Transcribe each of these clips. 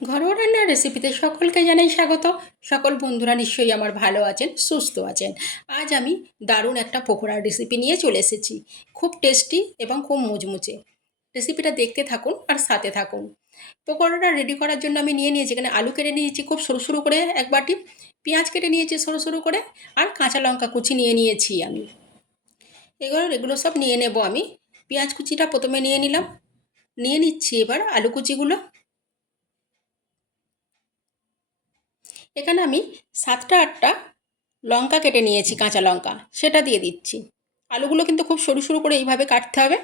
ঘরোয়া রান্নার রেসিপিতে সকলকে জানাই স্বাগত। সকল বন্ধুরা নিশ্চয়ই আমার ভালো আছেন, সুস্থ আছেন। আজ আমি দারুণ একটা পকোড়ার রেসিপি নিয়ে চলে এসেছি। খুব টেস্টি এবং খুব মুচমুচে। রেসিপিটা দেখতে থাকুন আর সাথে থাকুন। পকোড়াটা রেডি করার জন্য আমি নিয়ে নিয়েছি, এখানে আলু কেটে নিয়েছি খুব সরু সরু করে এক বাটি, পেঁয়াজ কেটে নিয়েছি সরু সরু করে, আর কাঁচা লঙ্কা কুচি নিয়ে নিয়েছি আমি। এগুলো সব নিয়ে নেব আমি। পেঁয়াজ কুচিটা প্রথমে নিয়ে নিলাম, নিয়ে নিচ্ছি এবার আলু কুচিগুলো। এখানে আমি 7টা 8টা লঙ্কা কেটে নিয়েছি, কাঁচা লঙ্কা, সেটা দিয়ে দিচ্ছি। আলুগুলো কিন্তু খুব সরু সরু করে এইভাবে কাটতে হবে।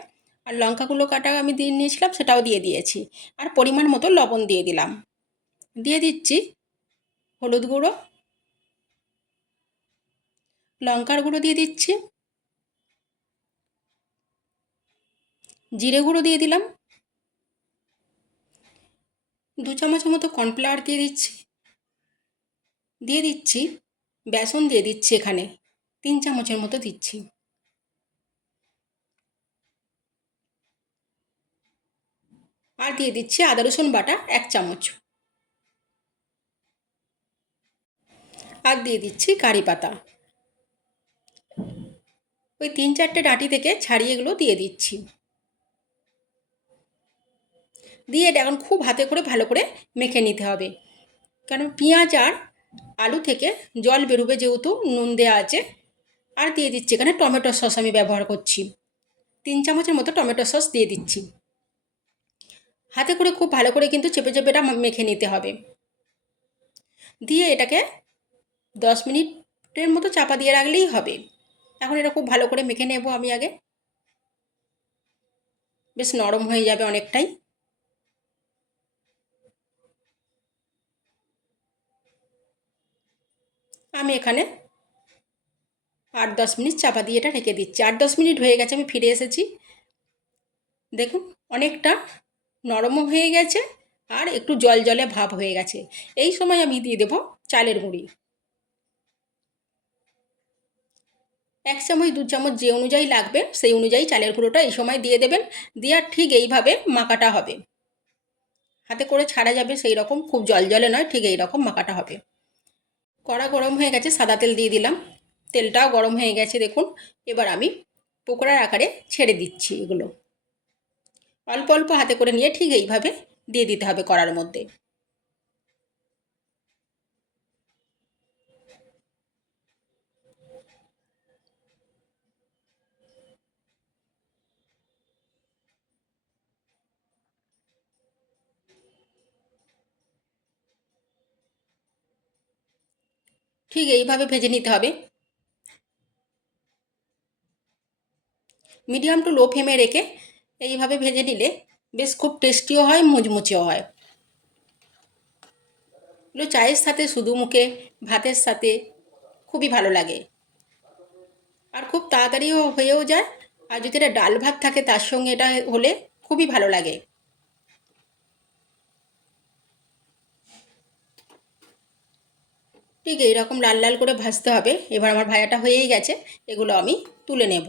আর লঙ্কাগুলো কাটা আমি দিয়ে নিয়েছিলাম, সেটাও দিয়ে দিয়েছি। আর পরিমাণ মতো লবণ দিয়ে দিলাম। দিয়ে দিচ্ছি হলুদ গুঁড়ো, লঙ্কার গুঁড়ো দিয়ে দিচ্ছি, জিরে গুঁড়ো দিয়ে দিলাম, 2 চামচের মতো কর্নফ্লাওয়ার দিয়ে দিচ্ছি, দিয়ে দিচ্ছি বেসন দিয়ে দিচ্ছি, এখানে 3 চামচের মতো দিচ্ছি। আর দিয়ে দিচ্ছি আদা রসুন বাটা 1 চামচ। আর দিয়ে দিচ্ছি কারি পাতা, ওই 3 4টে ডাঁটি থেকে ছাড়িয়ে এগুলো দিয়ে দিচ্ছি। দিয়ে এটা এখন খুব হাতে করে ভালো করে মেখে নিতে হবে, কারণ পেঁয়াজ আর আলু থেকে জল বেরোবে যেহেতু নুন দেওয়া আছে। আর দিয়ে দিচ্ছি এখানে টমেটো সস আমি ব্যবহার করছি, 3 চামচের মতো টমেটো সস দিয়ে দিচ্ছি। হাতে করে খুব ভালো করে কিন্তু চেপে চেপে এটা মেখে নিতে হবে। দিয়ে এটাকে 10 মিনিটের মতো চাপা দিয়ে রাখলেই হবে। এখন এটা খুব ভালো করে মেখে নেব আমি আগে, বেশ নরম হয়ে যাবে অনেকটাই। আমি এখানে 8 10 মিনিট চাপা দিয়ে এটা রেখে দিচ্ছি। 8 10 মিনিট হয়ে গেছে, আমি ফিরে এসেছি। দেখুন অনেকটা নরমও হয়ে গেছে, আর একটু জল জলে ভাব হয়ে গেছে। এই সময় আমি দিয়ে দেব চালের গুঁড়ি, 1 চামচ 2 চামচ যে অনুযায়ী লাগবে সেই অনুযায়ী চালের গুঁড়োটা এই সময় দিয়ে দেবেন। দিয়ে ঠিক এইভাবে মাখাটা হবে, হাতে করে ছাড়া যাবে সেই রকম, খুব জল জলে নয়, ঠিক এই রকম মাখাটা হবে। কড়া গরম হয়ে গেছে, সাদা তেল দিয়ে দিলাম, তেলটাও গরম হয়ে গেছে দেখুন। এবার আমি পকোড়ার আকারে ছেড়ে দিচ্ছি এগুলো। অল্প অল্প হাতে করে নিয়ে ঠিক এইভাবে দিয়ে দিতে হবে কড়ার মধ্যে। ঠিক এইভাবে ভেজে নিতে হবে, মিডিয়াম টু লো ফ্লেমে রেখে এইভাবে ভেজে নিলে বেশ খুব টেস্টিও হয়, মুচমুচেও হয়। এগুলো চায়ের সাথে, শুধু মুখে, ভাতের সাথে খুবই ভালো লাগে। আর খুব তাড়াতাড়িও হয়েও যায়। আর যদি এটা ডাল ভাত থাকে তার সঙ্গে এটা হলে খুবই ভালো লাগে। ঠিক এইরকম লাল লাল করে ভাজতে হবে। এবার আমার ভাজাটা হয়েই গেছে, এগুলো আমি তুলে নেব।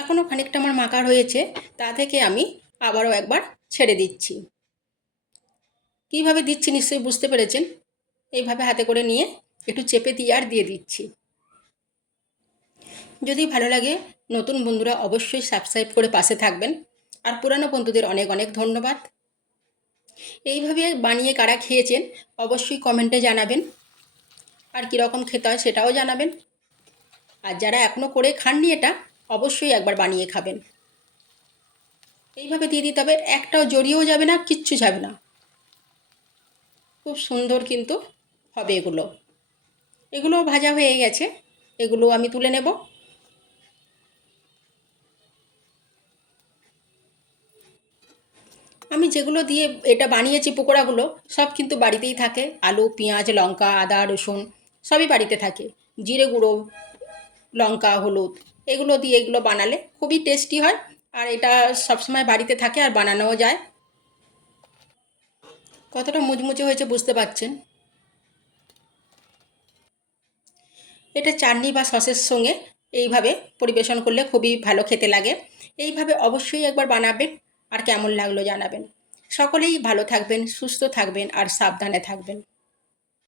এখনও খানিকটা আমার মাখা রয়েছে, তা থেকে আমি আবারও একবার ছেড়ে দিচ্ছি। কীভাবে দিচ্ছি নিশ্চয়ই বুঝতে পেরেছেন। এইভাবে হাতে করে নিয়ে একটু চেপে দিয়ে আর দিয়ে দিচ্ছি। যদি ভালো লাগে, নতুন বন্ধুরা অবশ্যই সাবস্ক্রাইব করে পাশে থাকবেন। আর পুরানো বন্ধুদের অনেক অনেক ধন্যবাদ। এইভাবে বানিয়ে কারা খেয়েছেন অবশ্যই কমেন্টে জানাবেন, আর কীরকম খেতে হয় সেটাও জানাবেন। আর যারা এখনও করে খাননি এটা, অবশ্যই একবার বানিয়ে খাবেন। এইভাবে দিয়ে দিতে হবে, একটাও জড়িয়েও যাবে না, কিচ্ছু যাবে না। খুব সুন্দর কিন্তু হবে এগুলো। এগুলোও ভাজা হয়ে গেছে, এগুলো আমি তুলে নেব। আমি যেগুলো দিয়ে এটা বানিয়েছি পকোড়াগুলো, সব কিন্তু বাড়িতেই থাকে। আলু, পেঁয়াজ, লঙ্কা, আদা, রসুন সবই বাড়িতে থাকে। জিরে গুঁড়ো, লঙ্কা, হলুদ, এগুলো দিয়ে এগুলো বানালে খুবই টেস্টি হয়। আর এটা সবসময় বাড়িতে থাকে আর বানানোও যায়। কতটা মুচমুচে হয়েছে বুঝতে পারছেন। এটা চাটনি বা সসের সঙ্গে এইভাবে পরিবেশন করলে খুবই ভালো খেতে লাগে। এইভাবে অবশ্যই একবার বানাবেন আর কেমন লাগলো জানাবেন। সকলেই ভালো থাকবেন, সুস্থ থাকবেন আর সাবধানে থাকবেন।